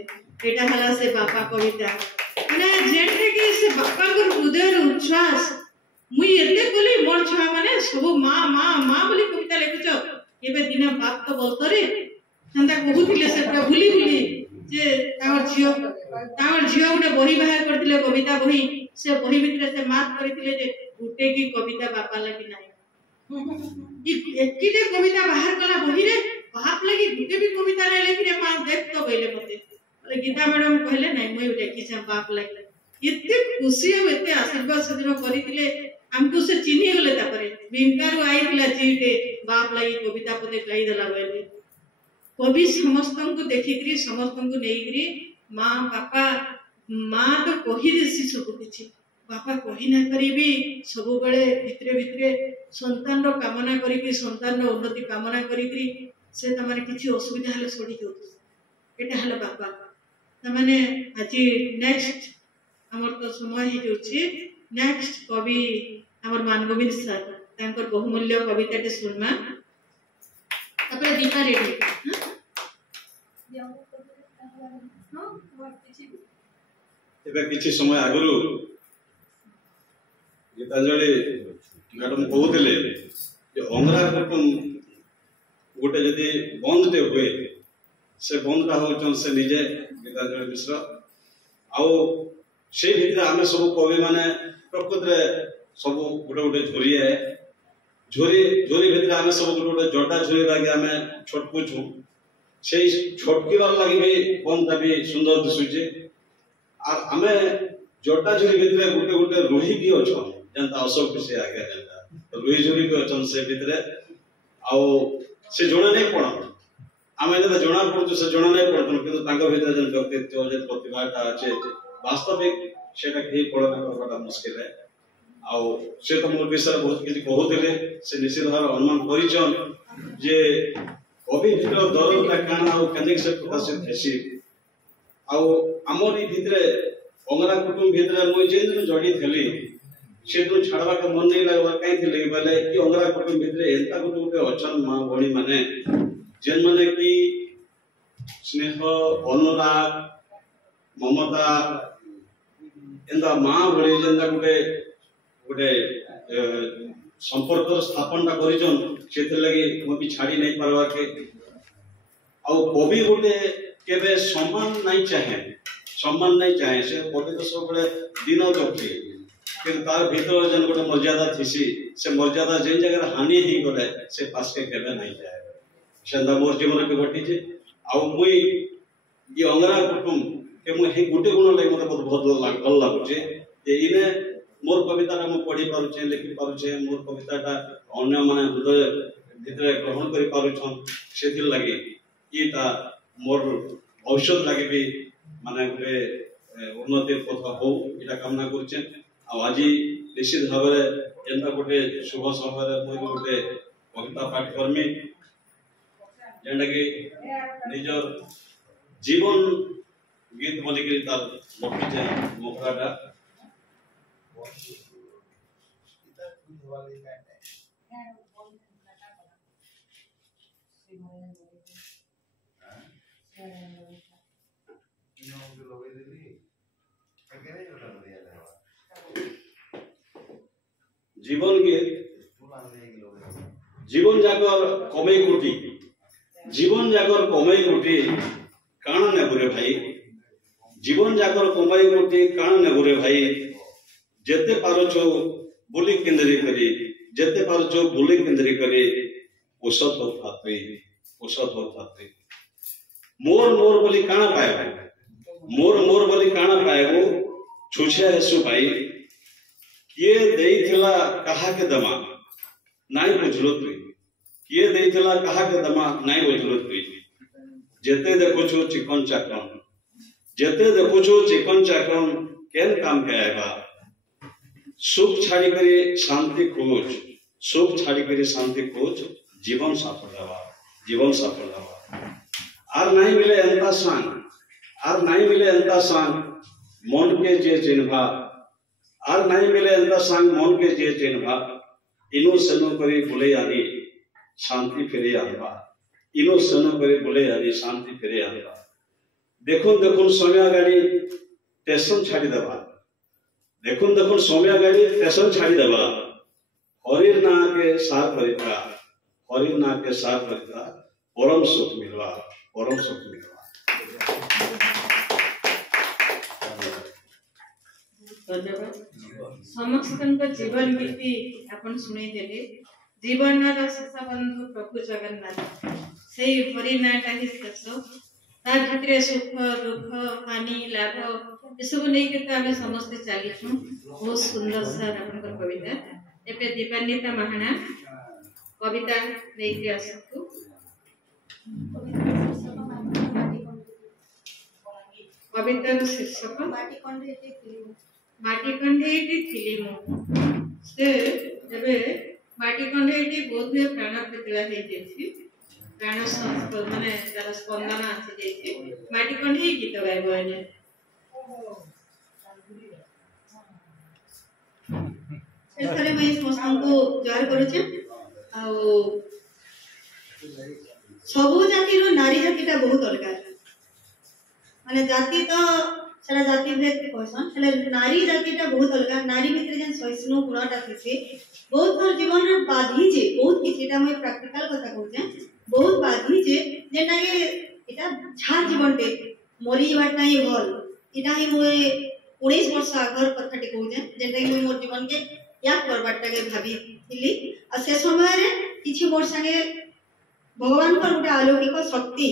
एटा हला से बापा कविता माने जेठे कि से बापा को हृदय उच्छ्वास मुई एते कोली मोर छुआ माने सब मां मां मां बोली कविता लिखुछ एबे दिन बाप तो बतरे संता कहूथिले से पूरा भूली जे तावर झियो गोटे बही बाहर करथिले कविता बही से बही भितरे से मार्क करथिले जे गुटे की कविता बापा लागि नाही एकीटे कविता बाहर कला बही रे बाप लागि गुटे भी कविता नै लिखि रे मां देख तो कहले मते बोले गीता मैडम कहले नै मई लिखि छ बाप लागि एते खुशी हो एते आशीर्वाद सदिन करिथिले हमको से चिन्हि गले तापरे बिनकारु आइथिला जीटे बाप लागि कविता पते गाई देला बेले कवि समस्तन को देखिकरी समस्तन को नेइकरी माँ बापा माँ तो कही देसी सब किछि बापा कही ना करिबी सब बेले भितरे भितरे संतान रो कामना करिकरी संतान रो उन्नति कामना करिकरी से तमाने किछि असुविधा हले छोड़ी जो एटा हले बापा तमाने आज नेक्स्ट हमर तो समय ही जोछि नेक्स्ट कवि हमर मानगोविंद सर तांकर बहुमूल्य कविताटे सुनमा तापर दीपा रेडी एबे किछि समय आगरु गीतांजलि मैडम कहूतिले जे अंगरा कुटुम गोटे जदि बंद टे हुए से बंद होचन से निजे गीतांजलि मिश्र आउ से भितर आमे सब कवि माने प्रकृत रे सब गोटे गोटे झोरी भितर आमे सब गोटे गोटे जटा झोरी लागे आमे छटकुछु से छटकीबार लागि भी बंद भी सुंदर दिसुचे आ आमे जटा झोरी भितर गोटे गोटे रोही भी अछन जनता अशोक से आगे जनता रोही झोरी भी अछन से भितर आउ से जणा नै पड़ आमे जदा जणा पड़छु से जणा नै पड़तन किंतु तांका भितर जन व्यक्तित्व जे प्रतिभाटा अछि वास्तविक सेटा केही कल्पना करबाटा मुश्किल है आउ से तो मोर विषय बहुत किछि कहूतिले से निश्चित भाव अनुमान करिछन जे कवि भितर दरदटा काना आउ केने से प्रकाशित हेसी आउ हमर ई भितरे अंगरा कुटुंब भितरे मुई जे दिन जड़ी थली से तो छाड़वा के मन नहीं लागबा काई थले बोले कि अंगरा कुटुंब भितरे एंता गुटे गुटे अचन मां बणी माने जेन माने कि स्नेह अनुराग ममता एंदा मां बणी जेंदा गुटे गुटे संपर्क स्थापनटा करिजन सेते लागि मोबी छाड़ी नहीं परवा के आउ कवि गोटे केबे सम्मान नहीं चाहे से कवि तो सब बड़े दिन चौकी कि तार भीतर जन गोटे मर्यादा थीसी से मर्यादा जे जगह हानि ही गले से पास के केबे नहीं जाए सेंदा मोर जीवन के घटी आउ मुई ये अंगरा कुटुम के मुई हे गुटे गुण लगे मते बहुत भल लागुचे जे इने मोर कविता मु पढ़ी पारुचे लिखि पारुचे मोर कविताटा अन्य माने हृदय भितर ग्रहण करि पारुछन सेथिर लागि इटा मोर भविष्य लागि भी माने गुटे उन्नति पथ हो इटा कामना करछे आ आज निश्चित भाव एंता गोटे शुभ समय मुई गोटे कविता पाठ करमी जेंटा कि निजर जीवन गीत बोलिक तार लखिचे मुखराटा जीवन गीत जीवन जाकर कमे कोटी जीवन जाकर कमाई कोटी काण नेबुरे भाई जीवन जाकर कमाई कोटी काण नेबुरे भाई जेते पारुछो बुली केंद्री करी जेते पारुछो बुली केंद्री करी औषध होताते मोर मोर बोली काण पाएबो मोर बोली काण पाएबो छुछे हेसु भाई किए देइथिला कहा के दमा नाई बुझलो तुई किए देइथिला कहा के दमा नाई बुझलो तुई जेते देखुछो चिकन चाकन जेते देखुछो चिकन चाकन केन काम के आएगा सुख छाड़ी करी शांति खोज सुख छाड़ी करी शांति खोज जीवन सफल दवा आर नहीं मिले एंता सांग मन के जे चिन्हवा आर नहीं मिले एंता सांग मन के जे चिन्हवा इनो सनो करी बुले आनी शांति फेरे आनवा इनो सनो करी बुले आनी शांति फेरे आनवा देखुन सोम्या गाड़ी स्टेशन छाड़ी दबा देखुन सोम्या गाड़ी स्टेशन छाड़ी दबा हरिर ना के सार करिता परम सुख मिलवा धन्यवाद समस्त जीवन गीति आपण सुनै देले जीवन शेष बंधु प्रभु जगन्नाथ से हरिनाटा ही शेष ता भितर सुख दुख हानि लाभ ये सब नहीं के आमे समस्त चलीछु बहुत सुंदर सर आपन कविता एपे दीपान्विता महाना कविता लेके आसतु कविता शीर्षक माटी कंढेटी फिल्म से एबे माटी कंढेटी बहुत हुए प्राण प्रतिभा हे जेछि प्राण संस्पर्श माने तार स्पंदन आसी जेछि माटी कंढे गीत गाइबो एने एथरे मैं समस्त को जवार करूचे आ सबु जाति रो नारी जातिटा बहुत अलग माने जाति तो सेला जाति भेद के कहसन सेला नारी जातिटा बहुत अलग नारी भितर जन सहिष्णु गुणटा थिसे बहुत थोर जीवन रे बाधी जे बहुत किछटा मैं प्रैक्टिकल कथा कहूचे बहुत बाधी जे जेटा के एटा झार जीवनटे मरी बाटा ही भल एटा ही मोय 19 वर्ष आगर कथाटी कहूचे जेटा कि मोर जीवन के याद करबाटा के भाबी थिली आ से समय रे किछि मोर संगे भगवान पर गोटे अलौकिक शक्ति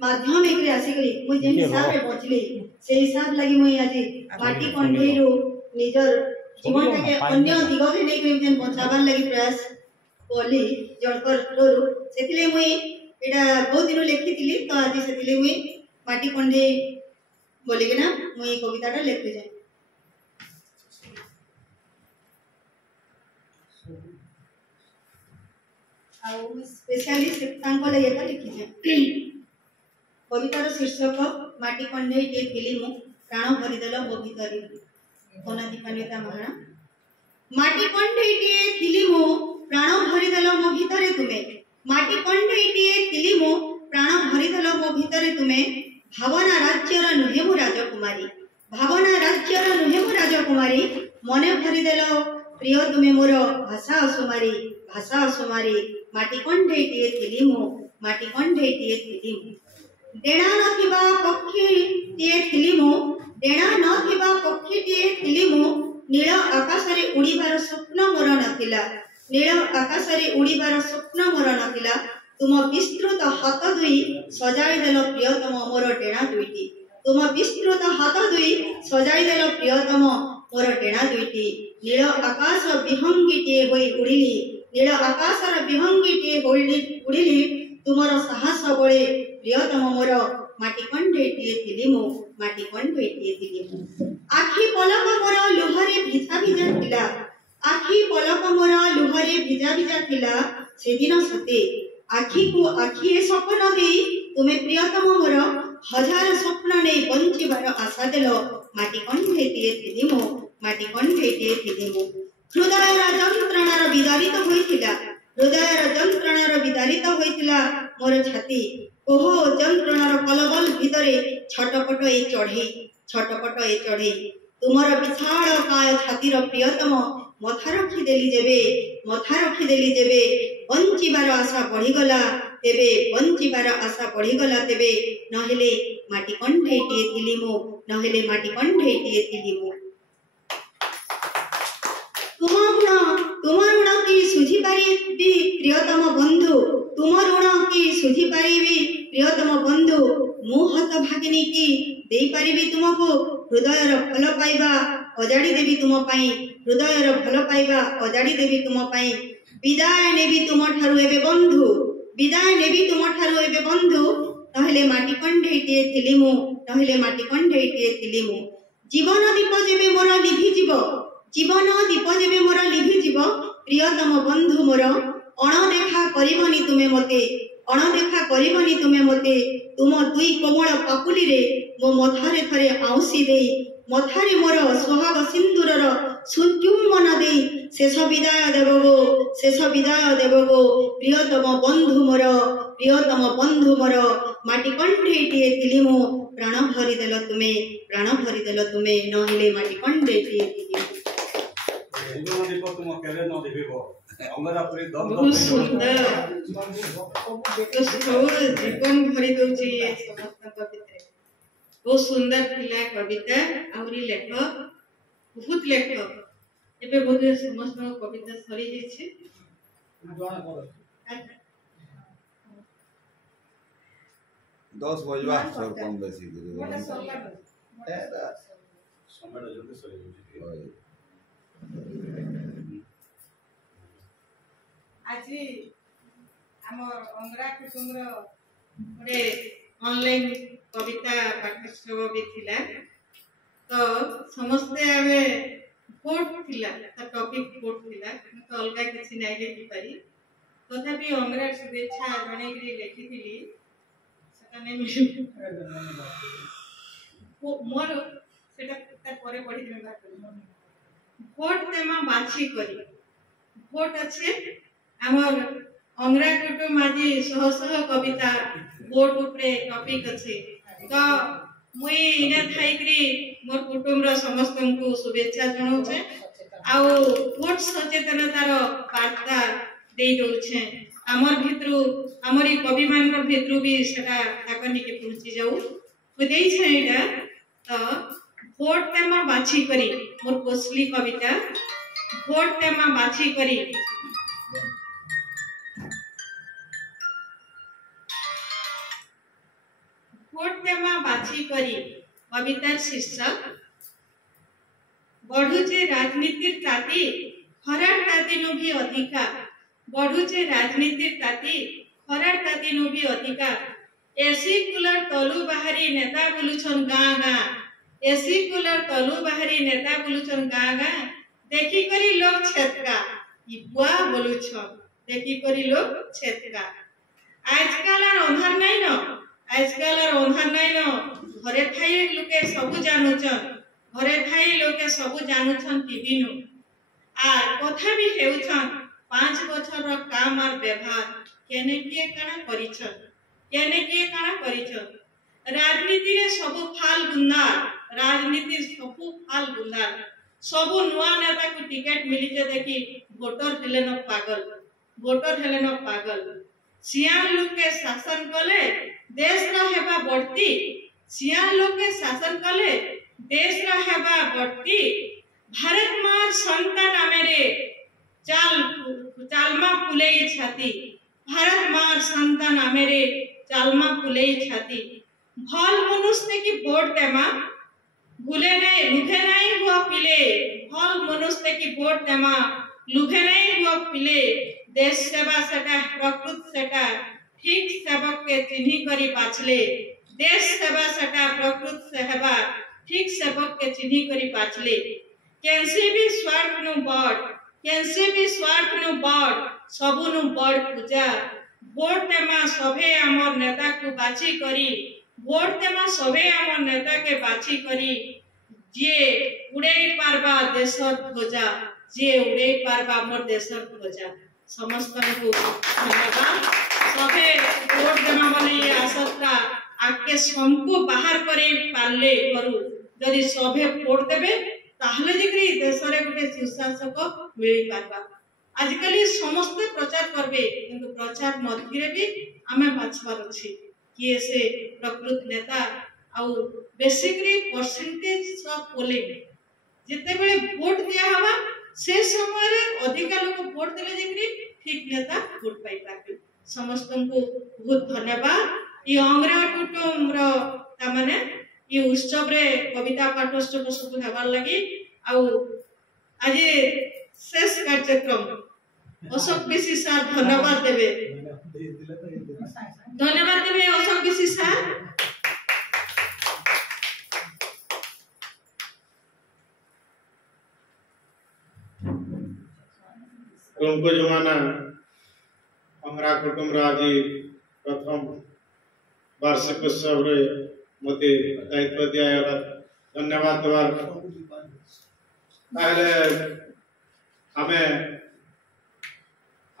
माध्यम एक आसी गई मु जे हिसाब रे बचली से हिसाब लगी मु आज माटी कंढे रो निजर जीवन के अन्य दिग के नै के जेन बचाबार लगी प्रयास कोली जड़कर लोरु सेतिले मु एटा बहुत दिन लिखितिली तो आज सेतिले मु माटी कंढे बोली के ना मु कविताटा लिखि जाय आ स्पेशली तांको ले एटा लिखि जाय कवितार शीर्षक माटी कंढे जे फिल्म प्राण भरिदेल मो भितरे कोना दीपान्विता महाना माटी कंढे जे फिल्म प्राण भरिदेल मो भितरे तुमे माटी कंढे जे फिल्म प्राण भरिदेल मो भितरे तुमे भावना राज्यर नुहे मो राजकुमारी भावना राज्यर नुहे मो राजकुमारी मने भरिदेल प्रिय तुमे मोर भाषा असुमारी माटी कंढे जे फिल्म माटी कंढे जे फिल्म डेणा नथिबा पक्षीटिए थिलिमु डेणा नथिबा पक्षीटिए थिलिमु नील आकाश रे उड़ीबार स्वप्न मोर नथिला नील आकाश रे उड़ीबार स्वप्न मोर नथिला तुम विस्तृत हाथ दुई सजाई देल प्रियतम मोर टेणा दुईटी तुम विस्तृत हाथ दुई सजाई देल प्रियतम मोर टेणा दुईटी नील आकाश विहंगीटे होई उड़िली नील आकाशर विहंगीटे उड़िली तुमर साहस बळे प्रियतम मोर माटी कंडेटिए थिली मो माटी कंडेटिए थिली मो आखि पलक मोर लुहरे भिजा भिजा थिला आखि पलक मोर लुहरे भिजा भिजा थिला सेदिन सते आखि को आखि सपन दे तुमे प्रियतम मोर हजार स्वप्न नै बंचिबार आशा देल माटी कंडेटिए थिली मो माटी कंडेटिए थिली मो हृदयर जंत्रणार विदारित होइथिला हृदयर जंत्रणार विदारित होइथिला मोर छाती ओहो जंत्रणार कलबल भितरे छटपट ए चढ़े तुमर विशाल काय छातीर प्रियतम मथा रखिदेली जेबे बंचिबार आशा बढ़ीगला तेबे बंचिबार आशा बढ़ीगला तेबे नहेले माटी कंडेटिए थिली मो नहेले माटी कंडेटिए थिली मो तुम ऋण की सुझी पारिबी प्रियतम बंधु तुम ऋण की सुझी पारिबी प्रियतम बंधु मु हत भागिनी की देई पारिबी तुमको हृदयर भल पाइबा अजाड़ी देवी तुम पाई हृदयर भल पाइबा अजाड़ी देवी तुम पाई विदाय नेबी तुम ठारु एबे बंधु विदाय नेबी तुम ठारु एबे बंधु नहेले माटी कंडेटिए थिली मु नहेले माटी कंडेटिए थिली मु जीवन दीप जेबे मोर लिभि जीव जीवन दीप जेबे मोर लिभि जीव प्रियतम बंधु मोर अणदेखा करिबनी तुमे मते अणदेखा करिबनी तुमे मते तुम दुई कोमल पापुली रे मो मथारे थरे आउसी देई मथारे मोर सुहाग सिंदूरर सुचुम्बन देई शेष विदाय देव गो प्रियतम बंधु मोर माटी कंडेटिए थिली मो प्राण भरी देल तुमे नहेले माटी कंडेटिए थिली बहुत सुंदर जीवन भरी दौची समस्त कविता बहुत सुंदर थिला कविता आउरी लेख बहुत लेख एबे बोधे समस्त कविता सरी जाइछे 10 बजवा सब कम बेसी समय जल्दी सरी जाइछे आज आम अंगरा कुटुंबर गोटे ऑनलाइन कविता पाठोत्सव भी थिला तो समस्ते आमे भोट थिला तो टॉपिक भोट थिला तो अलग किसी नहीं लिखि पारी तथापि अंगरा शुभेच्छा जणेकरी लिखिथिली सेटा नै मिली मोर सेटा तार परे पढि देबे बात भोट तेमा बाछी करी भोट अच्छे आमर अंगरा कुटुंब आज शह शह कविता भोट उपरे टॉपिक अच्छे तो मुई इने थाइकरी मोर कुटुंबर समस्त को शुभेच्छा जणाउछे आउ भोट सचेतनतार वार्ता दे दउछे आमर भितरु आमरी कवि मानकर भितरु भी सेटा ताकनी के पहुंची जाऊ मु देई छै एटा तो भोट तेमा बाछी करी मोर कोसली कविता भोट तेमा बाछी करी भोट तेमा बाछी करी कवितार शीर्षक बढ़ुचे राजनीतिर ताती खरार तातीनु भी अधिका बढ़ुचे राजनीतिर ताती खरार तातीनु भी अधिका एसी कूलर तलु बाहरी नेता बुलुछन गाँ एसी कूलर तलु बाहरी नेता बुलुछन गाँ देखी करी लोग छेतका इपुआ बोलुछन देखी करी लोग छेतका आजकल अंधार नहीं न आजकल अंधार नहीं न घरे थाई लोके सबु जानुछन घरे थाई लोके सबु जानुछन टीवी नु आ कथा भी हेउछन 5 बछर काम और व्यवहार केने किए काना करिछन राजनीति रे सबु फाल गुंदार राजनीति सबु फाल गुंदार सबु नुआ नेता को टिकट मिली जे देखी वोटर हेले न पागल सियान लोग के शासन कले देश रा हेबा बढ़ती सियान लोग के शासन कले देश रा हेबा बढ़ती भारत मार संतान आमेरे चालमा फुले छाती भारत मार संतान आमेरे चालमा फुले छाती भल मनुष्य की वोट देमा भूले नहीं लुभे नहीं हुआ पिले भल मनुष्य की वोट देमा लुभे नहीं हुआ पिले देश सेवा सेटा प्रकृत सेटा ठीक सेवक के चिन्ही करी बाछले देश सेवा सेटा प्रकृत सेवा ठीक सेवक के चिन्ही करी बाछले कैंसी भी स्वार्थ नु बड़ सबु नु बड़ पूजा वोट देमा सभे आमर नेता को बाछी करी वोट देमा सभे आमर नेता के बाछी करी जे उड़े पारबा देशर ध्वजा जे उड़े पारबा मोर देशर ध्वजा समस्त को धन्यवाद सभे वोट देमा बोली आसता आके सबको बाहर करे पाले करू यदि सभे वोट देबे ताहले जेकरी देशरे गोटे सुशासक मिली पारबा आजकल समस्त प्रचार करबे किंतु प्रचार मध्य भी आमे बाछबार अछि किए से प्रकृत नेता आउ बेसिकली परसेंटेज ऑफ पोलिंग जिते बेले वोट दिया हवा से समय रे अधिक लोग वोट देले जेकरी ठीक नेता वोट पाई पाबे समस्त को बहुत धन्यवाद ई अंग्रा कुटुम रो ता माने ई उत्सव रे कविता पाठोत्सव सब हेबार लागि आउ आज शेष कार्यक्रम अशोक केसी सर धन्यवाद देवे अशोक केसी सर तुमको जमाना अंगरा कुटुम आज प्रथम वार्षिक उत्सव रे मते दायित्व दिया धन्यवाद देवार ताहले हमें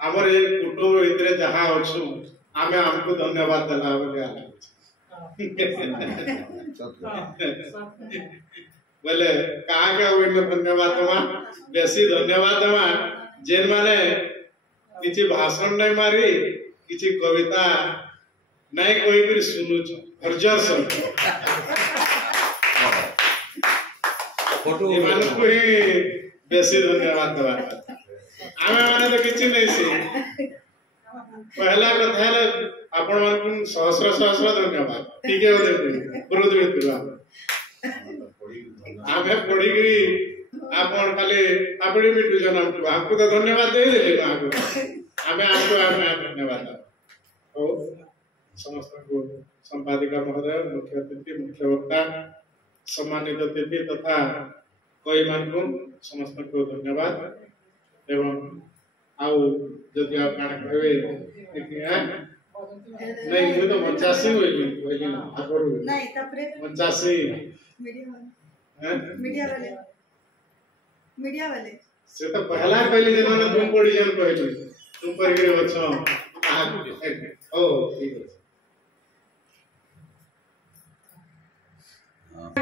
हमर ये कुटुंब इतरे जहाँ अच्छु आमे हमको धन्यवाद देला बोले कहा के ओइने धन्यवाद दमा बेसी धन्यवाद दमा जेन माने किछि भाषण नहीं मारी किछि कविता नहीं कोई भी सुनु छ हरजर सुन फोटो माने कोई बेसी धन्यवाद दवा आमे माने तो किछि नहीं सी पहला कथा है आपण मन सहस्र सहस्र धन्यवाद ठीक है ओदे बहुत मित्र आमे पढ़ी गई आपण खाली आपड़ी मिटू जन हमको तो धन्यवाद दे देले आपको आमे आपको आमे धन्यवाद ओ समस्त को संपादिका महोदय मुख्य अतिथि मुख्य वक्ता सम्मानित अतिथि तथा कोई मान को समस्त को धन्यवाद एवं आउ जदि आप कान कहबे नहीं मुझे तो 85 होइली कहली आगरो नहीं तपरे 85 मीडिया वाले से तो पहला पहले जन तुम पड़ी जन कहली तुम पर गिरे बच्चों ओ ठीक है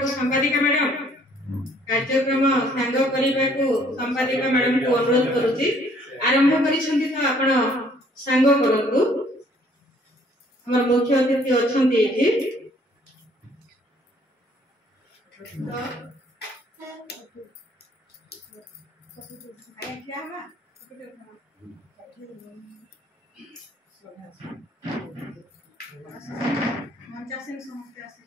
संपादिका मैडम कार्यक्रम सांग करने को संपादिका मैडम को अनुरोध करुची आरंभ करिसंती तो आपण सांग करंतु हमर मुख्य अतिथि अछंती एठी मंचा से समझते आसी